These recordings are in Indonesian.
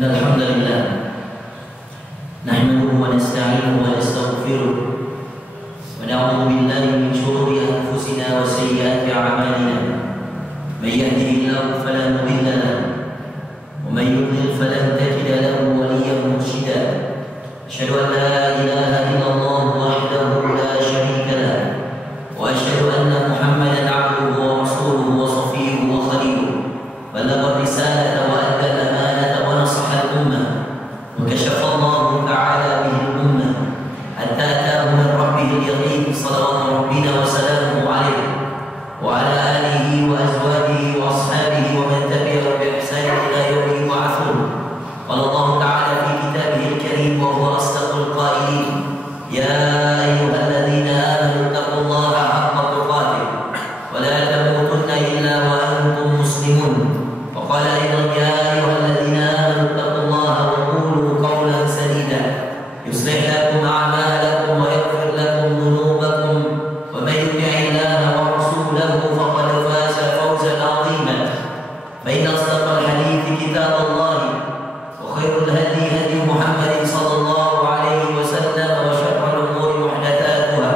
إن الحمد لله نحمده ونستعينه ونستغفره ونعوذ بالله من شرور أنفسنا وسيئات أعمالنا من يهده الله فلا مضل له ومن يضلل فلن تجد له وليا مرشدا أشهد أن لا إله إلا الله وحده لا شريك له وأشهد أن محمدا عبده ورسوله وصفيه وخليله بلغ الرسالة وأدى الأمانة ونصح الأمة وكشف الله تعالى به الأمة حتى أتاه من ربه اليقين صلوات ربنا وسلامه عليه وعلى آله وأزواجه وأصحابه ومن تبعهم بإحسان إلى يوم يبعثون. قال الله تعالى في كتابه الكريم وهو أصدق القائلين: يا أيها الذين آمنوا اتقوا الله حق تقاته ولا تموتن إلا وأنتم مسلمون. وقال أيضا: يا أيها الذين آمنوا اتقوا الله وقولوا قولا سديدا يصلح لكم أعمالكم ويغفر لكم ذنوبكم ومن يطع الله ورسوله فقد فاز فوزا عظيما. فإن أصدق الحديث كتاب الله وخير الهدي هدي محمد صلى الله عليه وسلم وشر الأمور محدثاتها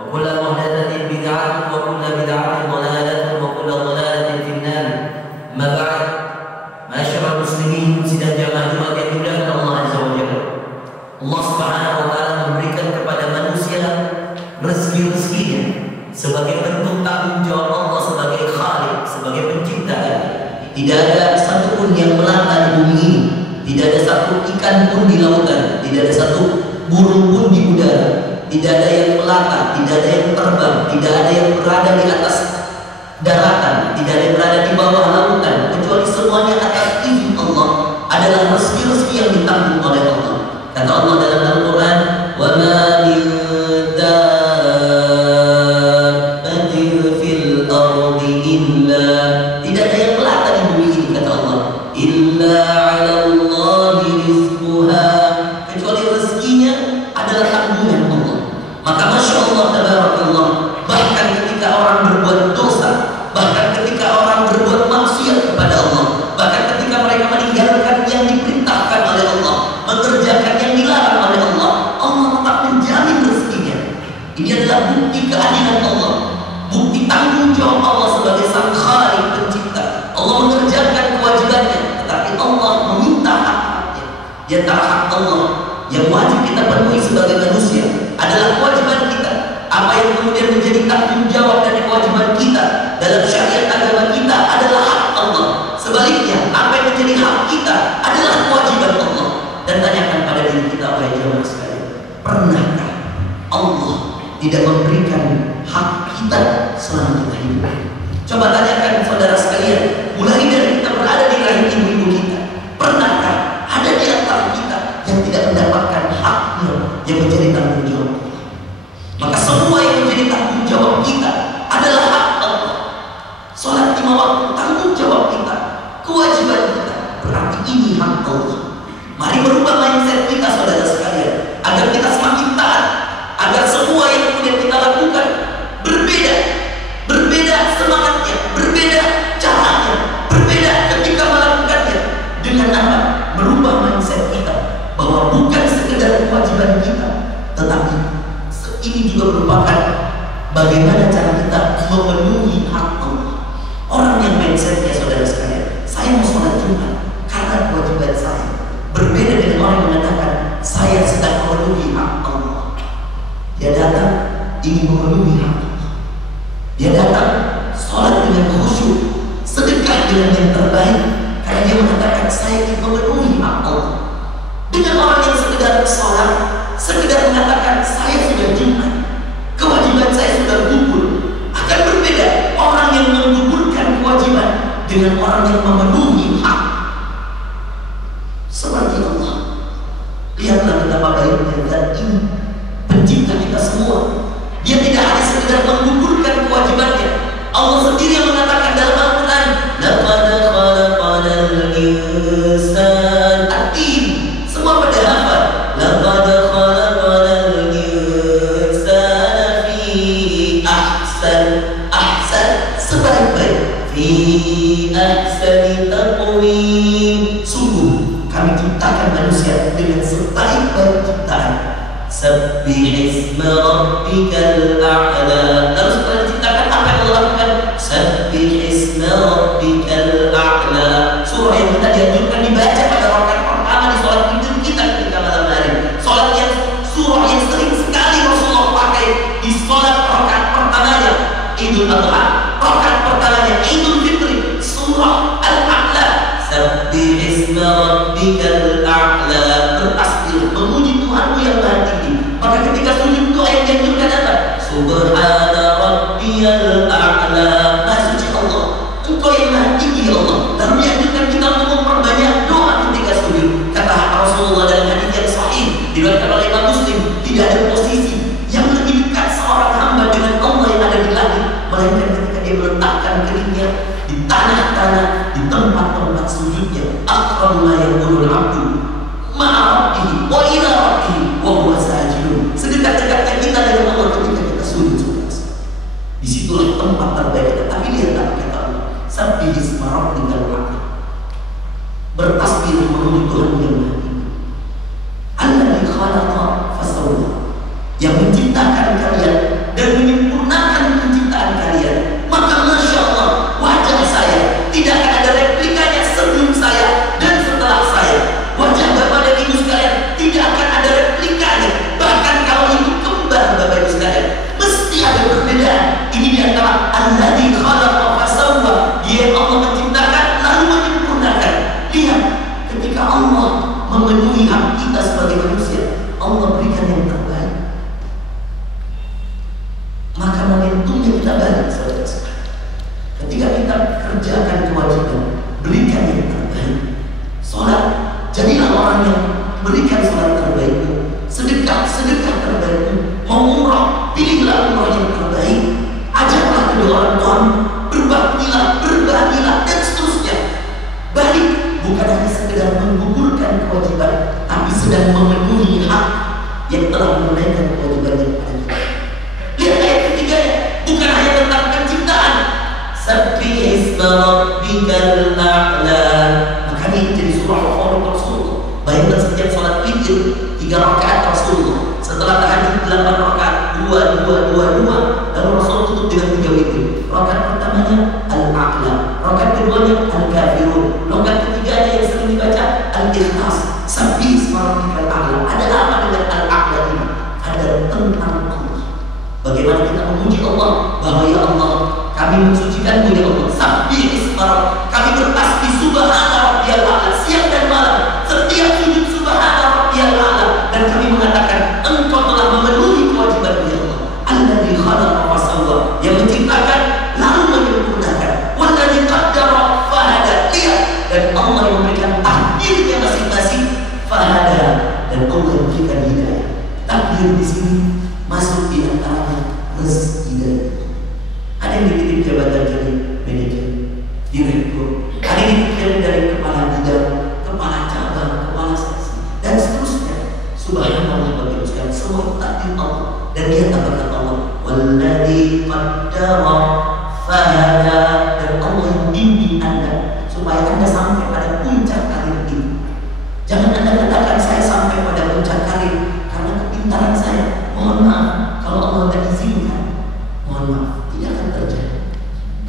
وكل محدثة بدعة وكل بدعة ضلالة وكل ضلالة في النار. ما بعد، masyarakat muslimin sidang jamaah Jumat yang dimuliakan Allah Azza wa Jalla. Allah Subhanahu wa taala memberikan kepada manusia rezeki-rezekinya sebagai bentuk tanggung jawab Allah sebagai Khalik, sebagai pencipta. Tidak ada satupun yang melata di bumi ini, tidak ada satu ikan pun di lautan, tidak ada satu burung pun di udara, tidak ada yang melata, tidak ada yang terbang, tidak ada yang berada di atas daratan, tidak ada yang berada di bawah lautan, kecuali semuanya atas izin Allah adalah rezeki-rezeki yang ditanggung oleh Allah. Kata Allah dalam Al-Quran, wa ma min dabbatin fil ardi illa, tidak ada yang melata di bumi ini, kata Allah, illa 'ala Allahi rizquha, kecuali rezekinya adalah tanggungan Allah. Maka masya Allah tabarakallah, bahkan ketika orang berbuat dosa, bahkan ketika orang berbuat maksiat kepada Allah, bahkan ketika mereka meninggalkan yang diperintahkan oleh Allah, mengerjakan yang dilarang oleh Allah, Allah tetap menjamin rezekinya. Ini adalah bukti keadilan Allah, bukti tanggung jawab Allah sebagai sang Khalik pencipta. Allah mengerjakan kewajibannya, tetapi Allah meminta hak-haknya. Di antara hak Allah yang wajib kita penuhi sebagai manusia adalah kewajiban kita. Apa yang kemudian menjadi tanggung jawab dan kewajiban kita dalam syariat agama kita adalah hak Allah. Sebaliknya, apa yang menjadi hak kita adalah kewajiban Allah. Dan tanyakan pada diri kita, wahai jamaah sekalian, pernahkah Allah tidak memberikan hak kita selama kita hidup? Coba tanyakan saudara sekalian, mulai dari kita berada di rahim ibu-ibu kita, pernahkah ada di antara kita yang tidak mendapatkan haknya yang menjadi tanggung jawab? Maka semua yang menjadi tanggung jawab kita adalah hak Allah. Salat 5 waktu tanggung jawab kita, kewajiban kita, berarti ini hak Allah. Mari merubah mindset kita saudara sekalian, agar kita semakin taat, agar semua yang kemudian kita lakukan berbeda, berbeda semangatnya, berbeda caranya, berbeda ketika melakukannya. Dengan apa? Merubah mindset kita bahwa bukan sekedar kewajiban kita, tetapi ini juga merupakan bagaimana cara kita memenuhi hak Allah. Orang yang mindsetnya saudara sekalian, saya mau sholat Jumat karena kewajiban saya, berbeda dengan orang yang mengatakan saya sedang memenuhi hak Allah. Dia datang ingin memenuhi hak Allah, dia datang sholat dengan khusyuk, sedekah dengan yang terbaik, karena dia mengatakan saya ingin memenuhi hak Allah. Dengan orang yang sekedar sholat, sekedar mengatakan saya sudah Jumat, kewajiban saya sudah gugur, akan berbeda orang yang menggugurkan kewajiban dengan orang yang memenuhi hak. Seperti Allah, lihatlah betapa baiknya dan ini pencipta kita semua. Dia tidak hanya sekedar menggugurkan kewajibannya. Allah sendiri yang mengatakan dalam Al-Quran, laqad khalaqnal insana atim. Semua pada hafal, laqad khalaqnal insana fi ahsan sebaik-baik, fi ahsani taqwim. Sungguh kami Sabbihisma rabbikal a'la. Lalu setelah diciptakan apa yang Allah lakukan? Sabbihisma rabbikal a'la. Surah yang kita dianjurkan dibaca pada rakaat pertama di sholat tidur kita ketika malam hari. Surah yang sering sekali Rasulullah pakai di sholat rakaat pertamanya Idul Adha, rakaat pertamanya Idul Fitri, surah Al-A'la. Sabbihisma rabbikal a'la. Bertasbih, memuji Tuhanmu yang Maha Tinggi. Maka ketika sujud doa yang dianjurkan apa? Subhana rabbiyal a'la. Maha suci Allah, Engkau yang Maha Tinggi ya Allah. Lalu dianjurkan kita untuk memperbanyak doa ketika sujud. Kata Rasulullah dalam hadis yang sahih diriwayatkan oleh Imam Muslim, tidak ada posisi yang lebih dekat seorang hamba dengan Allah yang ada di langit melainkan ketika dia meletakkan kelingnya di tanah-tanah, di tempat-tempat sujudnya. Aqrabu ma yakunul 'abdu ma'a rabbihi wa ila rabbihi wa huwa sajidun. Sedekat-dekatnya kita dengan Allah ketika kita sujud. Disitulah tempat terbaik kita. Tapi lihat apa kata Allah, sabbihisma rabbikal a'la. Bertasbih memuji Tuhan yang Maha Tinggi. Alladzi khalaqa fasawwa, yang menciptakan kalian dan menyempurnakan penciptaan kalian. Maka Masya Allah, wajah saya tidak akan ada replikanya sebelum saya dan setelah saya. Wajah Bapak dan Ibu sekalian tidak akan ada replikanya. Bahkan kalau itu kembar Bapak Ibu sekalian, mesti ada perbedaan. Ini diantara alladzi khalaqa fasawwa, dia Allah menciptakan lalu menyempurnakan. Lihat, ketika Allah memenuhi hak kita sebagai manusia, Allah berikan yang terbaik. Maka momentumnya kita balik, saudara-saudara. Ketika kita kerjakan kewajiban, berikan yang terbaik. Sholat, jadilah orang yang berikan sholat terbaikmu. Sedekah terbaikmu. Mau umrah, pilihlah umrah yang terbaik. Ajaklah kedua orang tuamu, berbahagialah, dan seterusnya. Balik bukan hanya sekedar menggugurkan kewajiban, tapi sedang memenuhi hak yang telah menunaikan kewajibannya kepada kita. Lihat ayat ketiganya, bukan hanya tentang penciptaan. Sabbihisma rabbikal a'la. Makanya ini jadi surah favorit Rasulullah. Bayangkan setiap sholat witir 3 rakaat Rasulullah. Setelah tahajud 8 rakaat, 2. Lalu Rasul tutup dengan 3 witir. Rakaat pertamanya Al-A'la, rakaat keduanya Al-Kafirun, rakaat ketiganya yang sering dibaca Al-Ikhlas. Sabbihisma rabbikal a'la. Ada apa dengan Al-A'la ini? Ada tentang Allah. Bagaimana kita memuji Allah, bahwa ya Allah, kami mensucikan-Mu ya Allah. Sabbihisma, kami bertasbih subhana rabbiyal a'la siang dan malam. Setiap sujud subhana rabbiyal a'la, dan kami mengatakan Engkau telah memenuhi kewajiban-Mu ya Allah. Alladzi khalaqa fasawwa, yang menciptakan lalu menyempurnakan. Walladzi qaddara fahada. Lihat, dan Allah yang memberikan takdirnya masing-masing. Fahada, dan Allah yang memberikan hidayah. Takdir di sini masuk di antaranya rezeki. Ada yang dititip jabatan jadi manajer, direktur, ada yang dititip dari kepala bidang, kepala cabang, kepala seksi, dan seterusnya. Subhanallah, bagi sekalian, semua takdir Allah. Dan dia katakan Allah, walladzi qaddara fahada, dan Allah yang bimbing Anda supaya Anda sampai pada puncak karir ini. Jangan Anda katakan saya sampai pada puncak karir karena kepintaran saya. Mohon maaf, kalau Allah tidak izinkan, mohon maaf, tidak akan terjadi.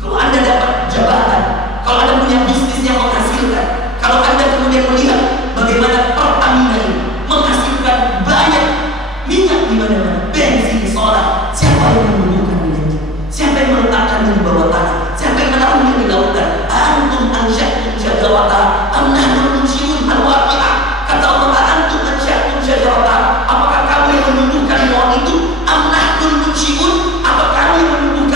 Kalau Anda dapat jabatan, kalau Anda punya bisnis yang menghasilkan, kalau Anda kemudian melihat bagaimana Pertamina ini menghasilkan banyak minyak di mana-mana, bensin, solar, siapa yang menumbuhkan minyaknya? Siapa yang meletakkannya di bawah tanah? Siapa yang menaruhnya di lautan? Antum ansya'tum syajarata am nahnul munsyi'un al-waqi'ah. Kata Allah, antum ansya'tum syajarata, apakah kamu yang menumbuhkan pohon itu? Am nahnul munsyi'un, apakah kamu yang menumbuhkan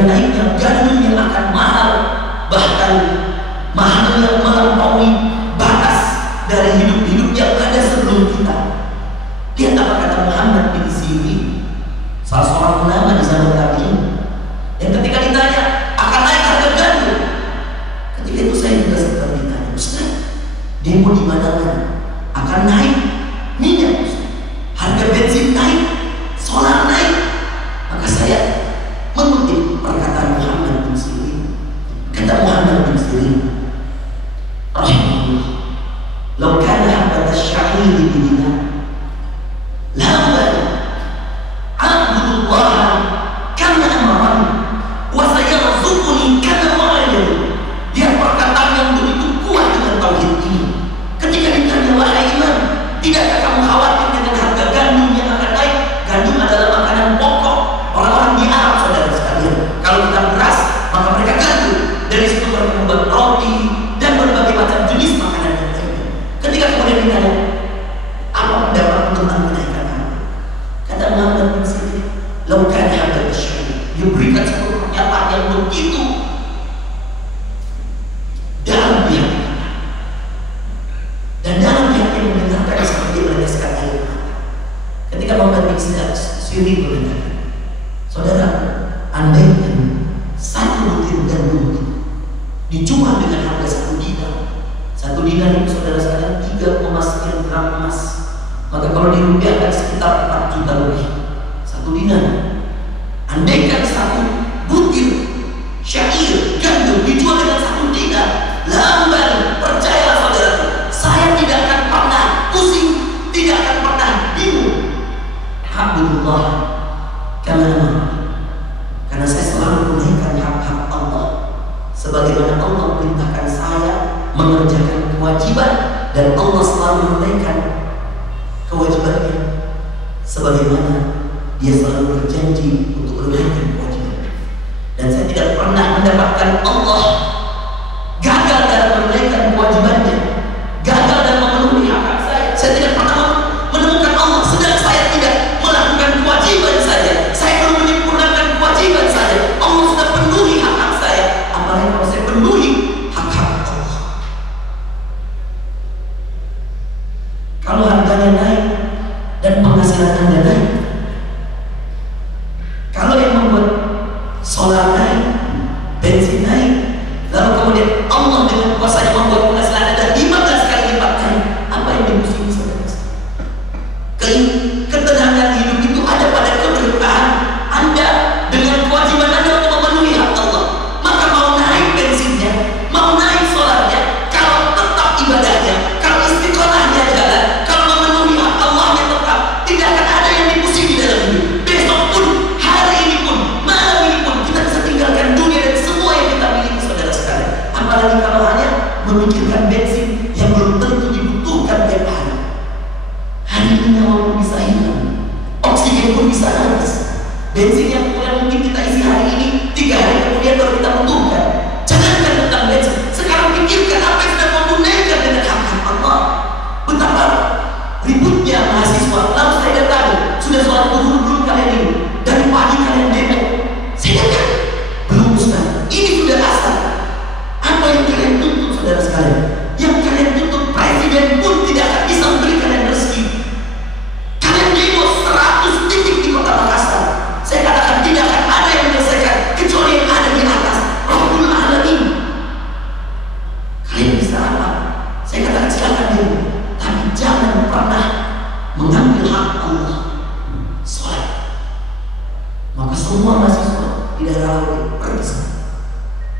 dengan naiknya gandum yang akan mahal, bahkan mahal yang melampaui batas dari hidup-hidup yang ada sebelum kita. Lihat apa kata Muhammad bin Sirin, salah seorang ulama di zaman tabi'in, yang ketika ditanya akan naik harga gandum, ketika itu saya juga sempat ditanya, Ustaz, demo di mana-mana akan naik minyak, harga bensin naik, solar naik. Maka saya mengutip perkataan Muhammad bin Sirin. Kata Muhammad bin Sirin rahimahullah, "Lau kana habat asy-sya'iri bidina la bali a'budullah kama amarani wa sayarzuquni kama wa'adani." Dia perkataan yang begitu kuat dengan tauhid ini. Ketika ditanya, wahai imam, tidakkah kamu khawatir dengan harga gandum yang akan naik? Gandum adalah makanan pokok orang-orang di Arab, saudara sekalian. Kalau kita beras, maka mereka gandum. Dari situ mereka membuat roti dan berbagai macam jenis makanan yang lainnya. Ketika kemudian ditanya, apa pendapat tentang kenaikan harga? Kata Muhammad bin Sirin, "Lau kana hadza asy'ari." Dia berikan satu pernyataan yang begitu dalam di hati kita. Dan dalam di hati mendengarkan seperti meneteskan air mata. Ketika Muhammad bin Sirin mengatakan, saudara, andaikan satu butir gandum dijual dengan harga 1 dinar. 1 dinar itu, saudara sekalian, 3, sekian gram emas. Maka kalau dirupiahkan sekitar 4 juta lebih. 1 dinar. Andaikan satu butir syair gandum dijual dengan 1 dinar, lamban, percayalah saudara, saya tidak akan pernah pusing, tidak akan pernah bingung. Alhamdulillah, karena saya selalu menunaikan hak-hak Allah, sebagaimana Allah perintahkan saya mengerjakan kewajiban, dan Allah selalu menunaikan kewajibannya sebagaimana Dia selalu berjanji untuk menunaikan kewajiban. Dan saya tidak pernah mendapatkan Allah gagal dalam menunaikan kewajibannya, gagal dalam memenuhi hak saya. Saya tidak pernah menemukan Allah sedang saya tidak melakukan kewajiban saya. Saya belum menyempurnakan kewajiban saya. Allah sudah penuhi hak-hak saya. Apalagi kalau saya penuhi hak-hak Allah. Kalau harganya naik dan penghasilan Anda naik, kalau yang membuat solar naik, bensin naik, lalu kemudian Allah dengan kuasanya membuat penghasilan Anda 15 kali lipat naik, apa yang dimusuhi, saudara? Ketenangan hidup itu ada pada keberkahan Anda dengan kewajiban Anda untuk memenuhi hak Allah. Maka mau naik bensinnya, mau naik solarnya, kalau tetap ibadahnya, kalau istiqomahnya jalan, kalau memenuhi hak Allahnya tetap, tidak akan ada yang dipusingi di dalam hidup. Besok pun, hari ini pun, malam ini pun, kita bisa tinggalkan dunia dan semua yang kita miliki, saudara sekalian. Apalagi kalau hanya memikirkan bensin yang belum tentu dibutuhkan tiap hari. Hari ini nyawa pun bisa hilang, oksigen pun bisa habis. Bensin yang kemudian mungkin kita isi hari ini, 3 hari kemudian baru kita butuhkan. Jangankan tentang bensin, sekarang pikirkan apa yang sudah menunaikan dengan hak-hak Allah. Betapa ributnya mahasiswa. Lalu saya datang, sudah sholat zuhur belum kalian ini? Dari pagi kalian demo. Saya datang, belum Ustaz. Ini sudah asal. Apa yang kalian tuntut, saudara sekalian? Yang kalian tuntut, presiden pun tidak akan bisa memberi kalian rezeki. Kalian demo 100 titik di kota Makassar. Saya katakan tidak akan ada yang menyelesaikan kecuali yang ada di atas, Rabbul Alamin. Kalian bisa apa? Saya katakan silakan demo, tapi jangan pernah mengambil hak Allah. Sholat. Maka semua mahasiswa di daerah lain pergi sana.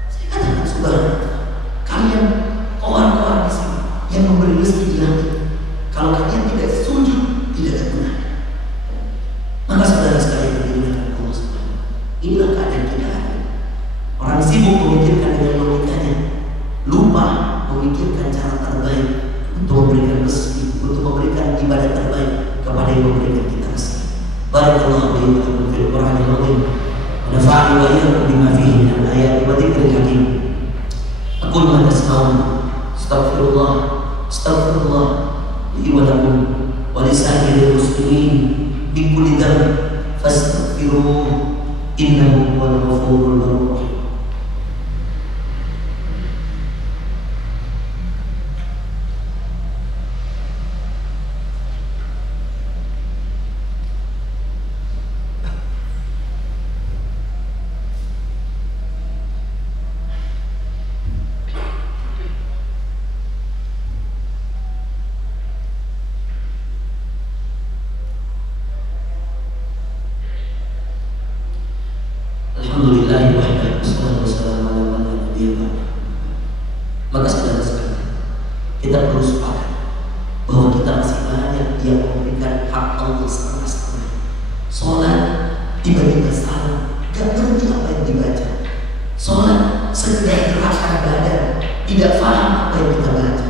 Saya katakan subhanallah, kalian kawan-kawan di sini yang memberi rezeki di langit, kalau kalian tidak sujud, tidak ada gunanya. Maka saudara sekalian yang dimuliakan Allah Subhanahu, inilah keadaan kita hari. Orang sibuk memikirkan dengan logikanya, lupa memikirkan cara terbaik untuk memberikan rezeki, untuk memberikan ibadah terbaik kepada yang memberikan kita rezeki. Barakallahu fiikum wa lakum fil Qur'anil azim. Wa nafa'ani wa iyyakum bima fihi min al-ayati wa dzikril hakim. Aqul ma tasma'un. Astaghfirullah, astaghfirullah li wa lakum wa li sa'iril muslimin bi kulli dhanb fastaghfiruhu innahu huwal ghafurur rahim. tiba-tiba salah, gak ngerti apa yang dibaca. Sholat sekedar gerakan badan, tidak paham apa yang kita baca.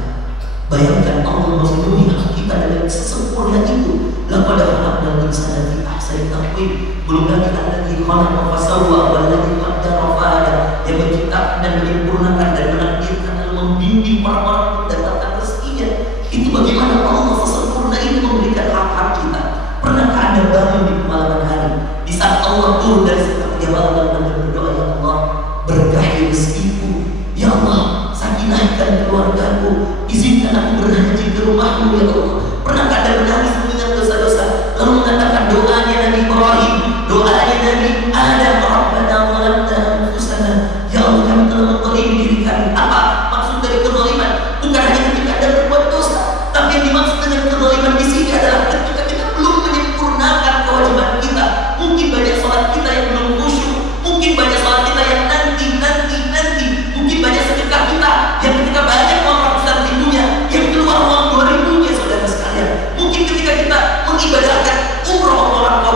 Bayangkan Allah memenuhi hak kita dengan sesempurna itu. Laqad khalaqnal insana fi ahsani taqwim. Belum lagi alladzi khalaqa fasawwa walladzi qaddara fahada, yang menciptakan dan menyempurnakan dan menakdirkan dan membimbing para mendapatkan rezekinya. Itu bagaimana Allah sesempurna itu memberikan hak-hak kita. Pernahkah Anda bangun di malam hari di saat Allah turun dari sepertiga malam dan berdoa, ya Allah, berkahi rezekiku, ya Allah, sakinahkan keluargaku, izinkan aku berhaji ke rumahmu, ya Allah. Pernahkah Anda menangis mengingat dosa-dosa lalu mengatakan doanya Nabi Ibrahim, doanya Nabi Adam, Rabbana zalamna anfusana, ya Allah, kami telah menzalimi diri kami. Apa maksud dari kezaliman? Bukan hanya ketika Anda berbuat dosa, tapi yang dimaksud dengan kezaliman di sini adalah ketika kita belum menyempurnakan kewajiban kita. Mungkin banyak sholat kita yang belum khusyuk, mungkin banyak sholat kita yang nanti, mungkin banyak sedekah kita yang ketika banyak uang ratusan ribunya yang keluar uang 2000-nya, saudara sekalian. Mungkin ketika kita mengibadahkan umroh orang tua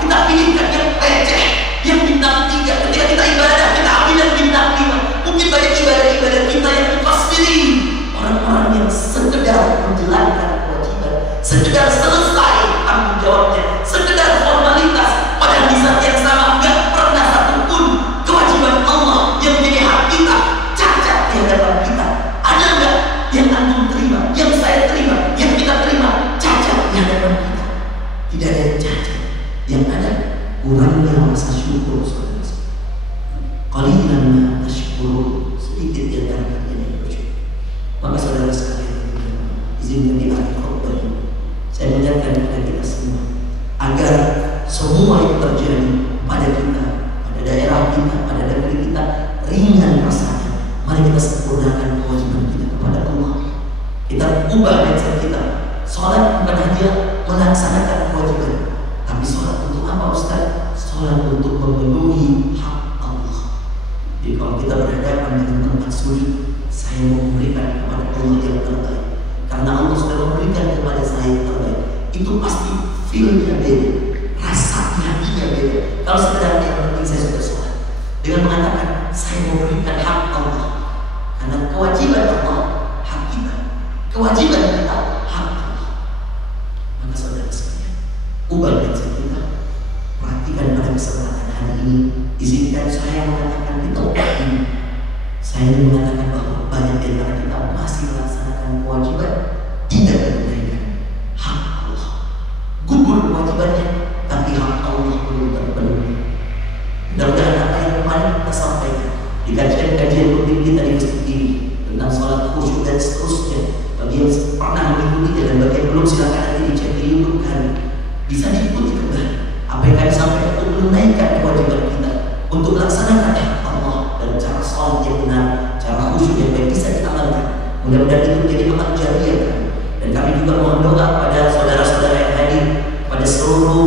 kita pilihkan yang receh, yang bintang 3. Ketika kita ibadah, kita ambil yang bintang 5. Mungkin banyak ibadah-ibadah kita yang mufassirin, orang-orang yang sekedar menjalankan kewajiban, sekedar selesai tanggung jawabnya, sekedar formalitas. Padahal di saat yang sama nggak pernah satupun kewajiban Allah yang menjadi hak kita cacat di hadapan kita. Ada nggak yang antum terima, yang saya terima, yang kita terima cacat di hadapan kita? Tidak ada yang cacat. Yang ada kurangnya rasa syukur, saudara. Qalilan ma tashkurun, sedikit di antara kalian yang bersyukur. Maka saudara sekalian, izinkan di akhir khutbah ini saya mengingatkan kepada kita semua agar semua yang terjadi pada kita, pada daerah kita, pada negeri kita ringan rasanya. Mari kita sempurnakan kewajiban kita kepada Allah. Kita ubah mindset kita. Sholat bukan hanya melaksanakan kewajiban, tapi sholat untuk apa, Ustaz? Sholat untuk memenuhi hak Allah. Jadi kalau kita berhadapan dengan tempat sujud, saya mau memberikan kepada Allah yang terbaik, karena Allah sudah memberikan kepada saya yang terbaik. Itu pasti feel-nya beda, rasa hatinya beda. Kalau sekedar yang penting saya sudah sholat dengan mengatakan saya mau berikan hak Allah, karena kewajiban Allah hak kita, kewajiban kita hak Allah. Maka saudara sekalian, ubah mindset kita. Perhatikan pada kesempatan hari ini, izinkan saya mengatakan di tempat ini, saya ingin mengatakan bahwa banyak di antara kita masih melaksanakan kewajiban tidak menunaikan hak Allah. Gugur kewajibannya, tapi hak Allah belum terpenuhi. Mudah-mudahan apa yang kemarin kita sampaikan di kajian-kajian rutin kita di masjid ini tentang sholat khusyuk dan seterusnya, bagi yang pernah mengikuti dan bagi yang belum, silakan nanti dicek di YouTube kami, bisa diikuti kembali apa yang kami sampaikan untuk menunaikan kewajiban kita, untuk melaksanakan hak Allah dan cara sholat yang benar, cara khusyuk yang baik bisa diamalkan. Mudah-mudahan itu menjadi amal jariah kami. Dan kami juga mohon doa pada saudara-saudara yang hadir, pada seluruh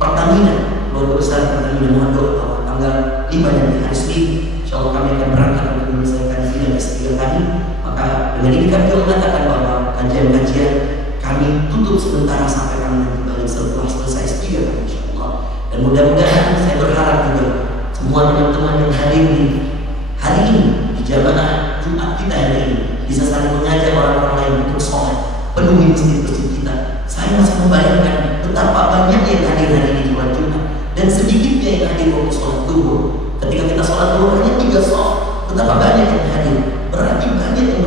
Pertamina, keluarga besar Pertamina, mohon doa bahwa tanggal 5 dan hari Senin insyaallah kami akan berangkat untuk menyelesaikan sidang S3 kami. Maka dengan ini kami juga mengatakan bahwa kajian-kajian kami tutup sementara sampai kami nanti balik setelah selesai S3 kami, insyaallah. Dan mudah-mudahan saya berharap juga semua teman-teman yang hadir di hari ini di jamaah Jumat kita hari ini bisa saling mengajak orang-orang lain untuk sholat, penuhi masjid-masjid kita. Saya masih membayangkan betapa banyak yang hadir hari ini di bulan Jumat dan sedikitnya yang hadir waktu sholat duhur. Ketika kita sholat duhur hanya 3 shaf, betapa banyak yang hadir. Berarti banyak yang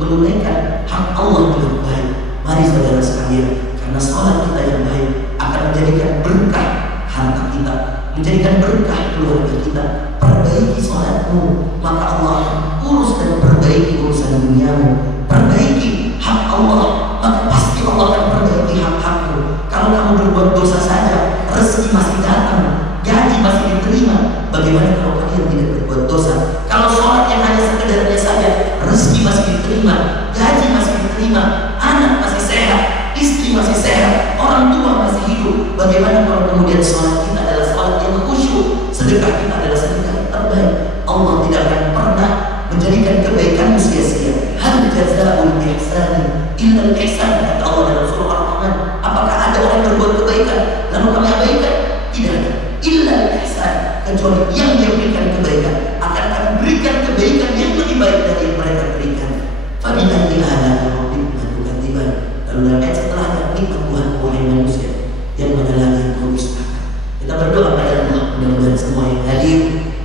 menunaikan hak Allah dengan baik. Mari saudara sekalian, karena sholat kita yang baik akan menjadikan berkah harta kita, menjadikan berkah keluarga kita. Perbaiki sholatmu, maka Allah akan urus dan perbaiki urusan duniamu. Perbaiki hak Allah, maka pasti Allah akan perbaiki hak-hakmu. Kalau kamu berbuat dosa saja, rezeki masih datang, gaji masih diterima. Bagaimana kalau kalian tidak berbuat dosa? Kalau sholat yang hanya sekedarnya saja, rezeki masih diterima, gaji masih diterima, anak masih sehat, istri masih sehat, orang tua masih hidup. Bagaimana kalau kemudian sholat kita adalah sholat yang khusyuk, sedekah kita adalah sedekah yang terbaik? Allah tidak akan pernah menjadikan kebaikan sia-sia. Hal jazaa'ul ihsani illa al-ihsan, kata Allah dalam surah Ar-Rahman. Apakah ada orang yang berbuat kebaikan lalu kami abaikan? Tidak ada. Illa kecuali yang dia berikan kebaikan akan kami berikan kebaikan yang lebih baik dari yang mereka berikan. Fabillahi ala rabbika tukadziban. Lalu dalam ayat setelahnya, nikmat Tuhan wahai manusia, yang mana lagi yang kau dustakan. Kita berdoa pada Allah, mudah-mudahan semua yang hadir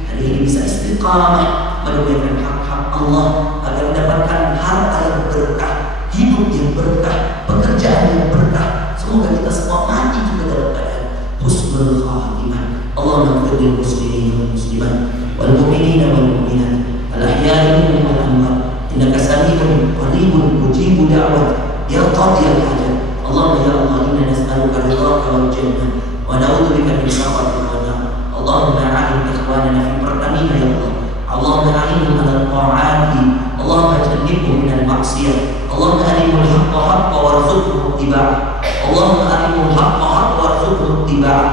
hari ini bisa istiqamah menunaikan hak-hak Allah agar mendapatkan harta yang berkah, hidup yang berkah, pekerjaan yang berkah. Semoga kita semua mati juga dalam keadaan husnul khatimah. Allahumma ighfir lil muslimin wal muslimat wal mu'minina wal mu'minat al ahya'i minhum wal amwat innaka sami'un qaribun mujibud da'wat ya qadiyal hajat. Allahumma ya Allah, inna nas'aluka ridhaka wal jannah wa na'udzubika min sakhatika wan nar. Allahumma a'in ikhwanana fi pertamina ya Allah. Allahumma a'inhum 'ala al-ta'ati. Allahumma jannibhum min al-ma'siyah. Allahumma arimul haqqa haqqa warzuqhum ittiba'ah. Allahumma arimul haqqa haqqa warzuqhum ittiba'ah.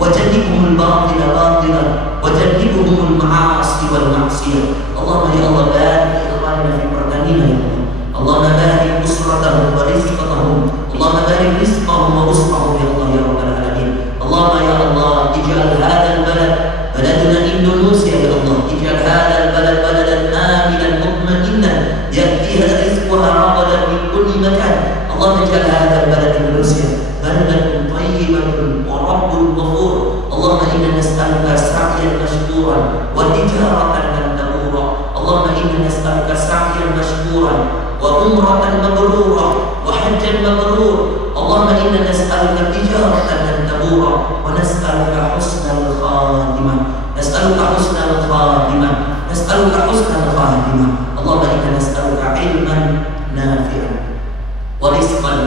Wajannibhum al-batila batila wajannibhum al-ma'asi wal ma'siyah. Allahumma ya Allah, barik ikhwanana fi pertamina ya Allah. Allahumma barik usratahum wa rizqahum. Allahumma barik rizqahum wa usrahum ya Allah ya rabbal alamin. Allahumma ya Allah, ij'al hadzal balad baladuna Indonesia ya Allah. Ij'al hadzal balad baladan aminan mutma'innan ya'tiha rizquha ragadan min kulli makan. Allahumma ij'al hadzal balad Indonesia baladan tayyiban wa rabbul ghafur. Allahumma inna nas'aluka sa'yan mashkuran wa tijaratan lan tabura. Allahumma inna nas'aluka sa'yan mashkuran wa umratan mabrurah wa hajjan mabrur. Allahumma inna nas'aluka tijaratan lan tabura wa nas'aluka husnal khatimah. Nas'aluka husnal khatimah. Nas'aluka husnal khatimah. Allahumma inna nas'aluka ilman nafi'an wa rizqan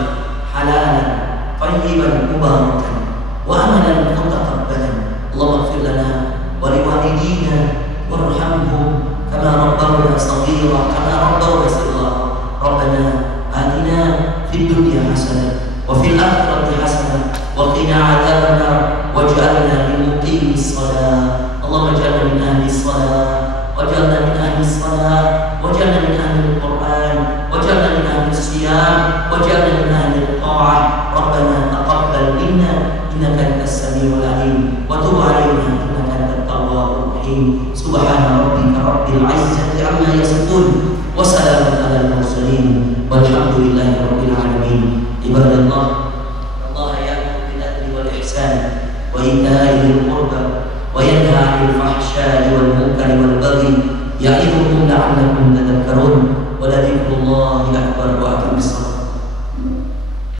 halalan tayyiban mubarakan wa amalan mutaqabbalan. Allahumma ighfir lana wa liwalidina warhamhum kama rabbawna saghira kama rabbawna saghira. Rabbana atina fid dunya hasanah wa fil akhirati hasanah wa qina adzabannar waj'alna min muqimis shalah. Allahumma ij'alna min ahlis shalah waj'alna min ahlis shalah waj'alna min ahlil Qur'an waj'alna min ahlis siyam waj'alna min ahlil ta'ah. Rabbana taqabbal minna innaka antas samiul alim wa tub 'alaina innaka antat tawwabur rahim. Subhana rabbika rabbil 'izzati 'amma yasifun wa salamun 'alal mursalin walhamdulillahi rabbil alamin. Ibadallah, Allah ya'muru bil 'adli wal ihsan wa ita'i dzil qurba wa yanha 'anil fahsya'i wal munkari wal baghi ya'idhukum la'allakum tadhakkarun wa la dzikrullahi akbar wa aqimus